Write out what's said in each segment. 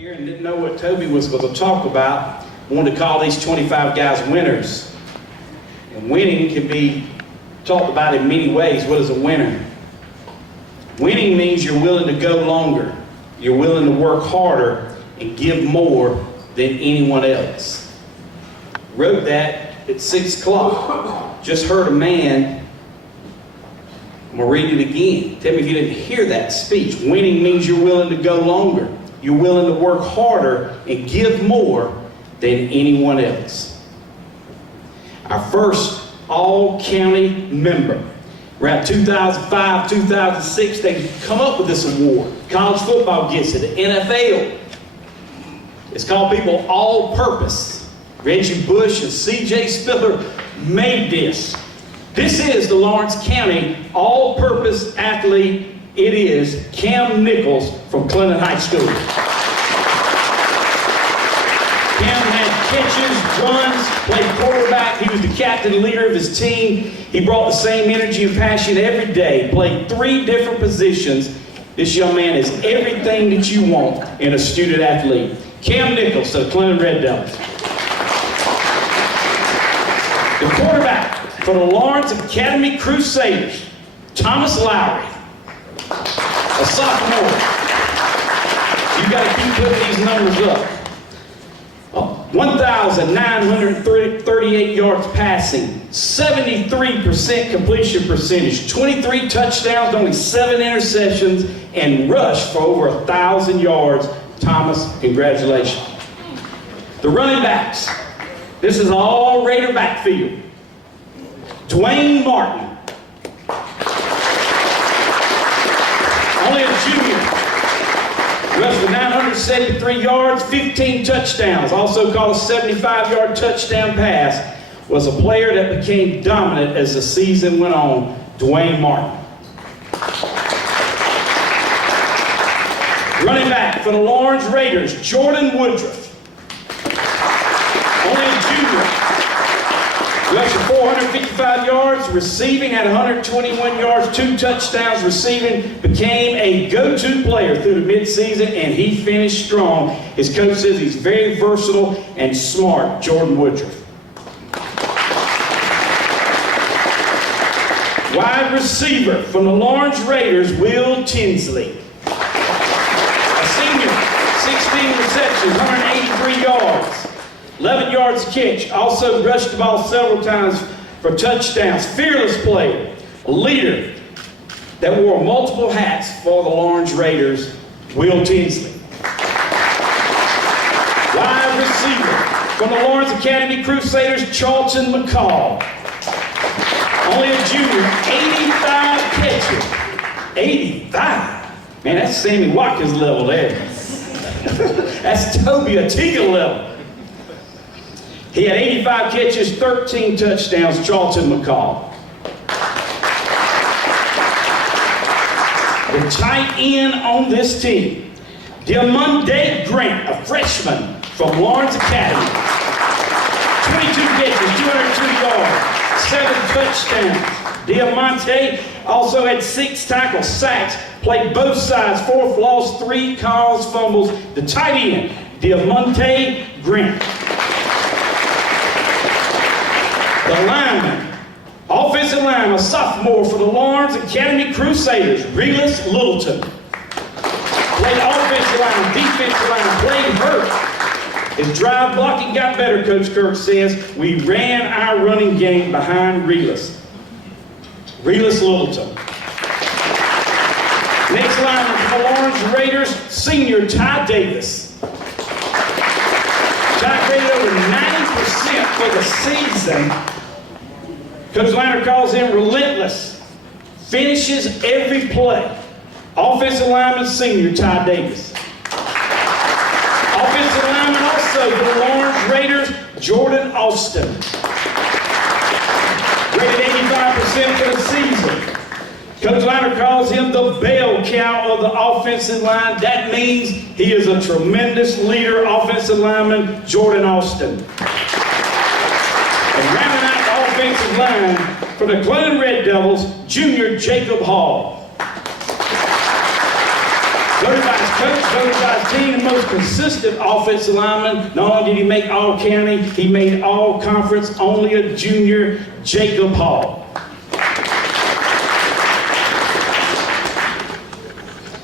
Here and didn't know what Toby was going to talk about. Wanted to call these 25 guys winners. And winning can be talked about in many ways. What is a winner? Winning means you're willing to go longer. You're willing to work harder and give more than anyone else. Wrote that at 6 o'clock. Just heard a man. I'm going to read it again. Tell me if you didn't hear that speech. Winning means you're willing to go longer. You're willing to work harder and give more than anyone else. Our first all-county member. Around 2005, 2006, they come up with this award. College football gets it, the NFL. It's called People All-Purpose. Reggie Bush and C.J. Spiller made this. This is the Lawrence County All-Purpose Athlete. It is Cam Nichols from Clinton High School. Cam had catches, runs, played quarterback. He was the captain and leader of his team. He brought the same energy and passion every day. Played 3 different positions. This young man is everything that you want in a student athlete. Cam Nichols of the Clinton Red Devils. The quarterback for the Lawrence Academy Crusaders, Thomas Lowry. A sophomore. You got to keep putting these numbers up. 1,938 yards passing, 73% completion percentage, 23 touchdowns, only 7 interceptions, and rushed for over 1,000 yards. Thomas, congratulations. The running backs. This is all Raider backfield. Duane Martin. Only a junior. Rushed for 973 yards, 15 touchdowns. Also caught a 75-yard touchdown pass. Was a player that became dominant as the season went on. Duane Martin. Running back for the Lawrence Raiders, Jordan Woodruff. Only a junior. Rushed for 455 yards, receiving at 121 yards, 2 touchdowns receiving, became a go-to player through the midseason, and he finished strong. His coach says he's very versatile and smart, Jordan Woodruff. Wide receiver from the Lawrence Raiders, Will Tinsley. A senior, 16 receptions, 183 yards. 11 yards catch, also rushed the ball several times for touchdowns. Fearless player, a leader that wore multiple hats for the Lawrence Raiders, Will Tinsley. Wide receiver from the Lawrence Academy Crusaders, Charlton McCall. Only a junior, 85 catches. 85? Man, that's Sammy Watkins level there. That's Toby Atiga level. He had 85 catches, 13 touchdowns, Charlton McCall. The tight end on this team, Diamante Grant, a freshman from Lawrence Academy. 22 catches, 202 yards, 7 touchdowns. Diamante also had 6 tackle sacks, played both sides, 4 lost, 3 caused fumbles. The tight end, Diamante Grant. The lineman, offensive lineman, a sophomore for the Lawrence Academy Crusaders, Relis Littleton. Played offensive line, defensive line, played hurt. His drive blocking got better, Coach Kirk says. We ran our running game behind Relis. Relis Littleton. Next lineman for the Lawrence Raiders, senior Ty Davis. Ty graded over 90% for the season. Coach Lanner calls him relentless. Finishes every play. Offensive lineman, senior Ty Davis. Offensive lineman also for the Lawrence Raiders, Jordan Austin. Rated 85% for the season. Coach Lanner calls him the bell cow of the offensive line. That means he is a tremendous leader, offensive lineman, Jordan Austin. And rounding out the offensive line for the Clinton Red Devils, junior Jacob Hall. Voted by his coach, voted by his team, the most consistent offensive lineman. Not only did he make all-county, he made all-conference, only a junior, Jacob Hall.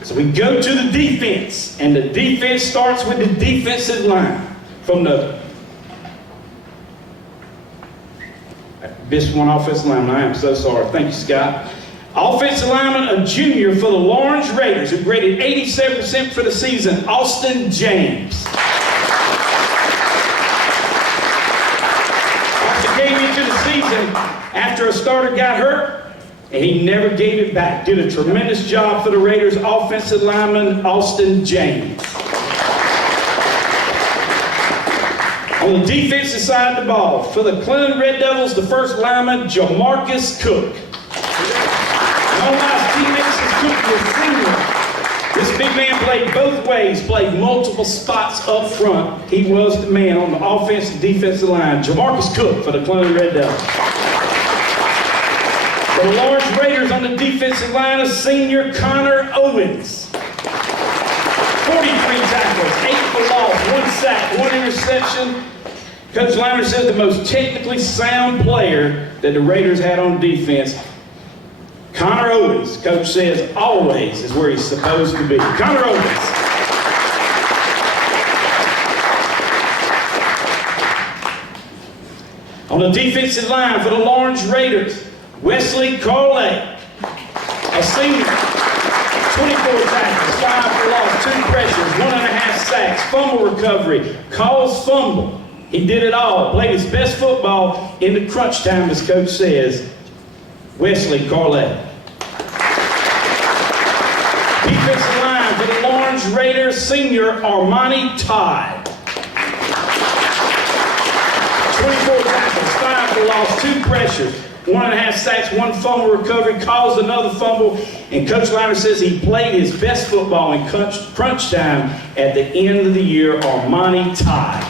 So we go to the defense, and the defense starts with the defensive line. From the missed one offensive lineman. I am so sorry. Thank you, Scott. Offensive lineman, a junior for the Lawrence Raiders, who graded 87% for the season, Austin James. Austin came into the season after a starter got hurt, and he never gave it back. Did a tremendous job for the Raiders. Offensive lineman, Austin James. On the defensive side of the ball, for the Cleveland Red Devils, the first lineman, Jamarcus Cook. Known by his teammates as Cook was senior. This big man played both ways, played multiple spots up front. He was the man on the offensive and defensive line. Jamarcus Cook for the Cleveland Red Devils. For the Lawrence Raiders on the defensive line, a senior, Connor Owens. 43 tackles, 8 for loss, 1 sack, 1 interception. Coach Liner says the most technically sound player that the Raiders had on defense. Connor Owens, coach says, always is where he's supposed to be. Connor Owens. On the defensive line for the Lawrence Raiders, Wesley Carlay, a senior, 24 tackles, 5 for loss, 2 pressures, 1.5 sacks, fumble recovery, calls fumble. He did it all. Played his best football in the crunch time, as coach says. Wesley Carlay. Defensive line for the Lawrence Raiders, senior Armani Todd. 24 tackles, 5 for loss, 2 pressures, 1.5 sacks, 1 fumble recovery, caused another fumble, and Coach Liner says he played his best football in crunch time at the end of the year, Armani Todd.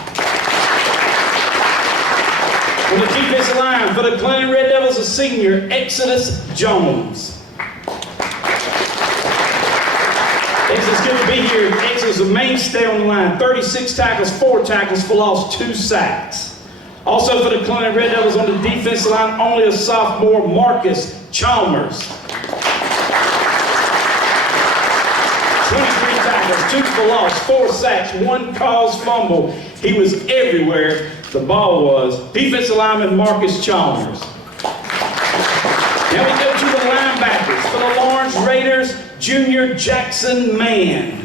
On the defensive line for the Cleveland Red Devils, a senior, Exodus Jones. Exodus good to be here. Exodus a mainstay on the line. 36 tackles, 4 tackles for loss, 2 sacks. Also for the Cleveland Red Devils on the defensive line, only a sophomore, Marcus Chalmers. 23 tackles, 2 for loss, 4 sacks, 1 caused fumble. He was everywhere the ball was. Defensive lineman Marcus Chalmers. Now we go to the linebackers. For the Lawrence Raiders, junior Jackson Mann.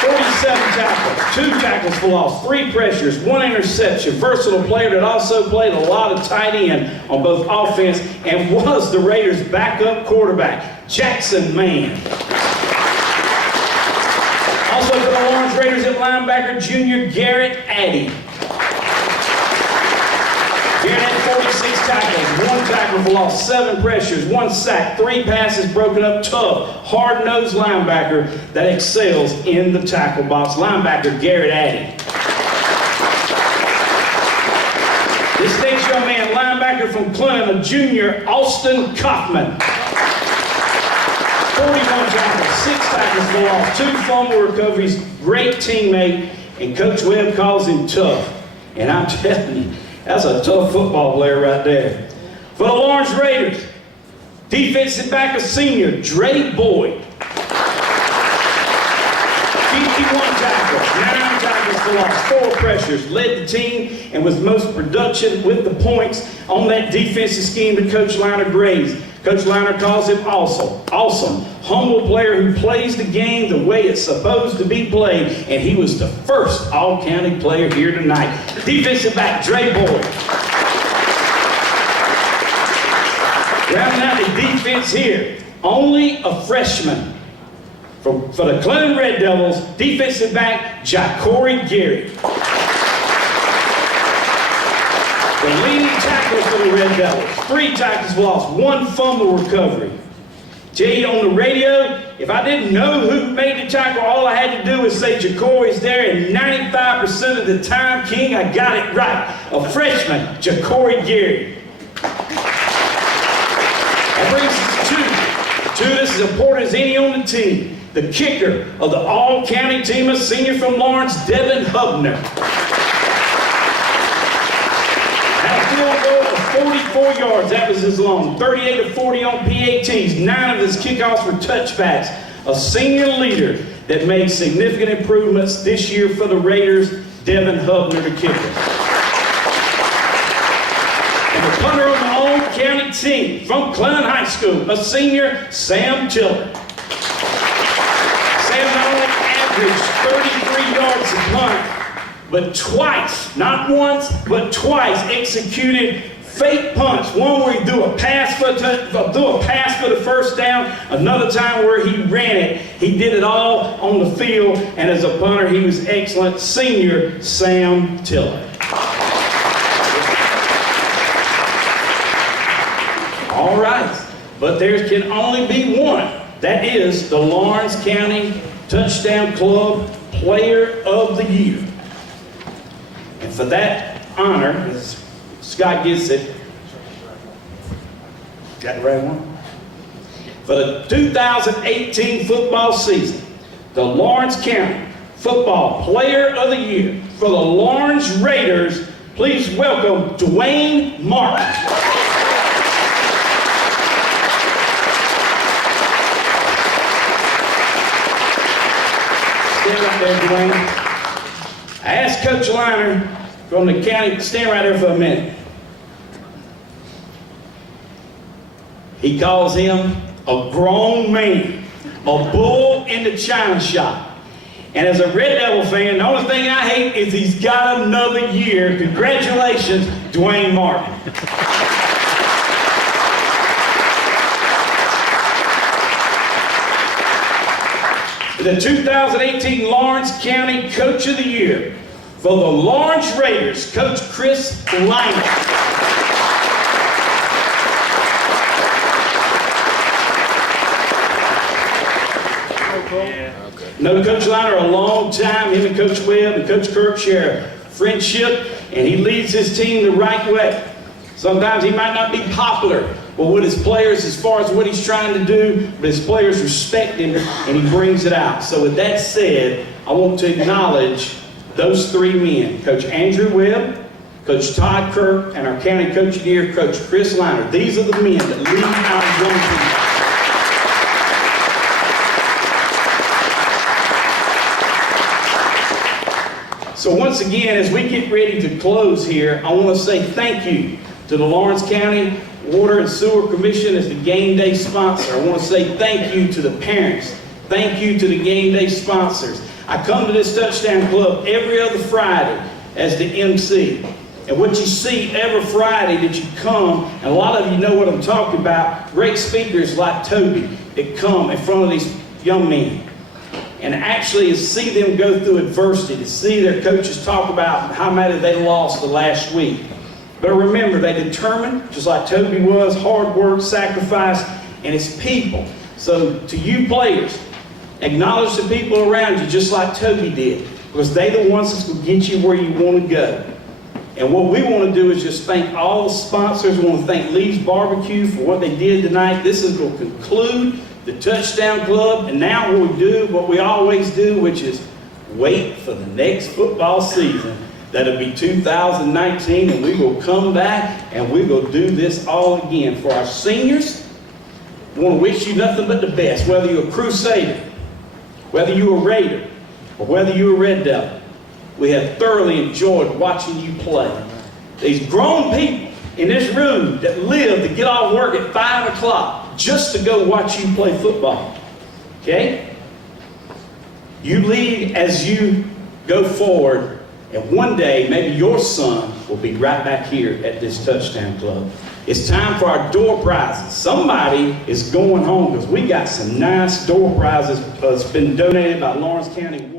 47 tackles, 2 tackles for loss, 3 pressures, 1 interception. Versatile player that also played a lot of tight end on both offense and was the Raiders' backup quarterback, Jackson Mann. Also for the Lawrence Raiders at linebacker, junior Garrett Addy. Garrett had 46 tackles, 1 tackle for loss, 7 pressures, 1 sack, 3 passes broken up, tough, hard-nosed linebacker that excels in the tackle box. Linebacker Garrett Addy. This next young man, linebacker from Clinton, a junior, Austin Kaufman. 41 tackles, 6 tackles for loss, 2 fumble recoveries, great teammate, and Coach Webb calls him tough. And I'm telling you, that's a tough football player right there. For the Lawrence Raiders, defensive back, a senior, Dre Boyd. 51 tackles, 9 tackles for loss, 4 pressures, led the team and was most production with the points on that defensive scheme that Coach Liner grades. Coach Liner calls him awesome, humble player who plays the game the way it's supposed to be played, and he was the first all-county player here tonight. Defensive back, Dre Boyd. Rounding out the defense here, only a freshman. For the Clinton Red Devils, defensive back, Ja'Cory Gary. The leading tackle for the Red Devils, 3 tackles for loss, 1 fumble recovery. Jay, on the radio, if I didn't know who made the tackle, all I had to do was say Ja'Cory's there, and 95% of the time, King, I got it right. A freshman, Ja'Cory Gary. That brings us Two, this is important as any on the team. The kicker of the all-county team, a senior from Lawrence, Devin Hubner. Had a field goal of 44 yards. That was his long. 38 of 40 on PATs. 9 of his kickoffs were touchbacks. A senior leader that made significant improvements this year for the Raiders, Devin Hubner, the kicker. And the punter on the all-county team from Cleveland High School, a senior, Sam Tiller. Sam not only averaged 33 yards a punt, but twice, not once, but twice executed fake punts. One where he threw a pass for the first down, another time where he ran it. He did it all on the field, and as a punter, he was excellent. Senior Sam Tiller. All right, but there can only be one. That is the Lawrence County Touchdown Club Player of the Year. And for that honor, as Scott gets it, got the right one? For the 2018 football season, the Lawrence County Football Player of the Year for the Lawrence Raiders, please welcome Duane Martin. Stand right there, Duane. I asked Coach Liner from the county, stand right there for a minute. He calls him a grown man, a bull in the china shop. And as a Red Devil fan, the only thing I hate is he's got another year. Congratulations, Duane Martin. The 2018 Lawrence County Coach of the Year for the Lawrence Raiders, Coach Chris Liner. Know Coach Liner a long time. Him and Coach Webb and Coach Kirk share a friendship, and he leads his team the right way. Sometimes he might not be popular with his players as far as what he's trying to do, but his players respect him, and he brings it out. So with that said, I want to acknowledge those three men, Coach Andrew Webb, Coach Todd Kirk, and our County Coach of the Year, Coach Chris Liner. These are the men that lead our young people. So once again, as we get ready to close here, I want to say thank you to the Lawrence County Water and Sewer Commission as the game day sponsor. I want to say thank you to the parents. Thank you to the game day sponsors. I come to this Touchdown Club every other Friday as the MC. And what you see every Friday that you come, and a lot of you know what I'm talking about, great speakers like Toby that come in front of these young men. And actually to see them go through adversity, to see their coaches talk about how many they lost the last week. But remember, they determined, just like Toby was, hard work, sacrifice, and it's people. So to you players, acknowledge the people around you just like Toby did, because they're the ones that's going to get you where you want to go. And what we want to do is just thank all the sponsors. We want to thank Lee's Barbecue for what they did tonight. This is going to conclude the Touchdown Club, and now what we do, what we always do, which is wait for the next football season. That'll be 2019, and we will come back and we will do this all again. For our seniors, I want to wish you nothing but the best, whether you're a Crusader, whether you're a Raider, or whether you're a Red Devil. We have thoroughly enjoyed watching you play. These grown people in this room that live to get off work at 5 o'clock just to go watch you play football. Okay? You lead as you go forward, and one day maybe your son will be right back here at this Touchdown Club. It's time for our door prizes. Somebody is going home because we got some nice door prizes that's been donated by Lawrence County.